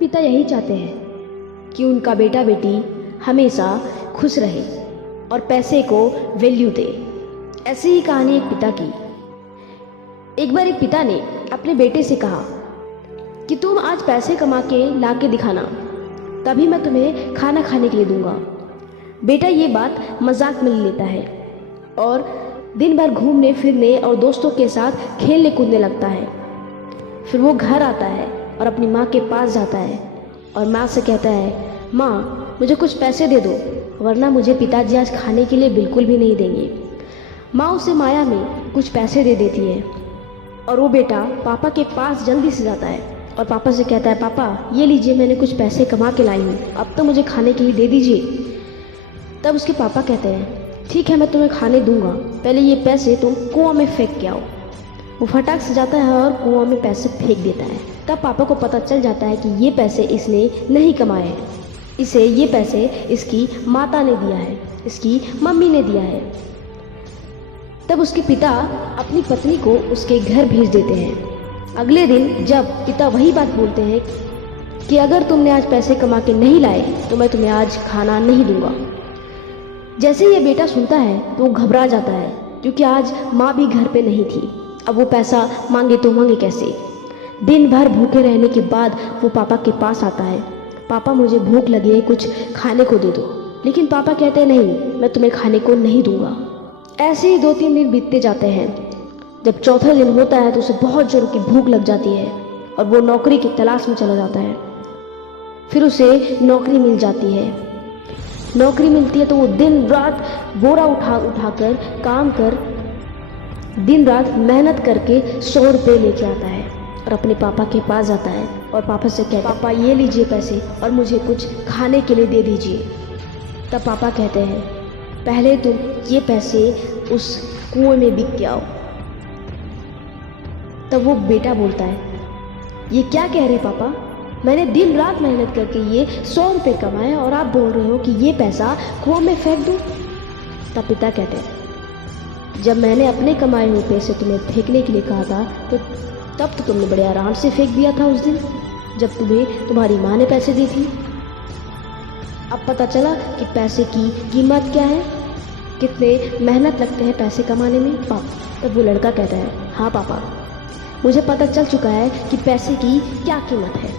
पिता यही चाहते हैं कि उनका बेटा बेटी हमेशा खुश रहे और पैसे को वैल्यू दे। ऐसी ही कहानी एक पिता की। एक बार एक पिता ने अपने बेटे से कहा कि तुम आज पैसे कमा के ला के दिखाना, तभी मैं तुम्हें खाना खाने के लिए दूंगा। बेटा ये बात मजाक में ले लेता है और दिन भर घूमने फिरने और दोस्तों के साथ खेलने कूदने लगता है। फिर वो घर आता है और अपनी माँ के पास जाता है और माँ से कहता है, माँ मुझे कुछ पैसे दे दो, वरना मुझे पिताजी आज खाने के लिए बिल्कुल भी नहीं देंगे। माँ उसे माया में कुछ पैसे दे देती है और वो बेटा पापा के पास जल्दी से जाता है और पापा से कहता है, पापा ये लीजिए, मैंने कुछ पैसे कमा के लाई हूँ, अब तो मुझे खाने के लिए दे दीजिए। तब उसके पापा कहते हैं, ठीक है मैं तुम्हें खाने दूंगा, पहले ये पैसे तुम कुआं में फेंक के आओ। वो फटाक से जाता है और कुआं में पैसे फेंक देता है। तब पापा को पता चल जाता है कि ये पैसे इसने नहीं कमाए, इसे ये पैसे इसकी माता ने दिया है, इसकी मम्मी ने दिया है। तब उसके पिता अपनी पत्नी को उसके घर भेज देते हैं। अगले दिन जब पिता वही बात बोलते हैं कि अगर तुमने आज पैसे कमा के नहीं लाए तो मैं तुम्हें आज खाना नहीं दूंगा। जैसे ये बेटा सुनता है तो वो घबरा जाता है, क्योंकि आज माँ भी घर पे नहीं थी। अब वो पैसा मांगे तो मांगे कैसे। दिन भर भूखे रहने के बाद वो पापा के पास आता है, पापा मुझे भूख लगी है, कुछ खाने को दे दो। लेकिन पापा कहते हैं, नहीं मैं तुम्हें खाने को नहीं दूंगा। ऐसे ही 2-3 दिन बीतते जाते हैं। जब चौथा दिन होता है तो उसे बहुत जोर की भूख लग जाती है और वो नौकरी की तलाश में चला जाता है। फिर उसे नौकरी मिल जाती है। नौकरी मिलती है तो वो दिन रात बोरा उठाकर काम कर, दिन रात मेहनत करके 100 रुपये लेके आता है और अपने पापा के पास जाता है और पापा से कहता है, पापा ये लीजिए पैसे और मुझे कुछ खाने के लिए दे दीजिए। तब पापा कहते हैं, पहले तुम ये पैसे उस कुएं में बिक के आओ। तब वो बेटा बोलता है, ये क्या कह रहे पापा, मैंने दिन रात मेहनत करके ये 100 रुपये कमाए और आप बोल रहे हो कि ये पैसा कुआं में फेंक दूँ। तब पिता कहते हैं, जब मैंने अपने कमाए हुए पैसे तुम्हें फेंकने के लिए कहा था तो तब तो तुमने बड़े आराम से फेंक दिया था, उस दिन जब तुम्हें तुम्हारी माँ ने पैसे दी थी। अब पता चला कि पैसे की कीमत क्या है, कितने मेहनत लगते हैं पैसे कमाने में पापा। तब वो लड़का कहता है, हाँ पापा मुझे पता चल चुका है कि पैसे की क्या कीमत है।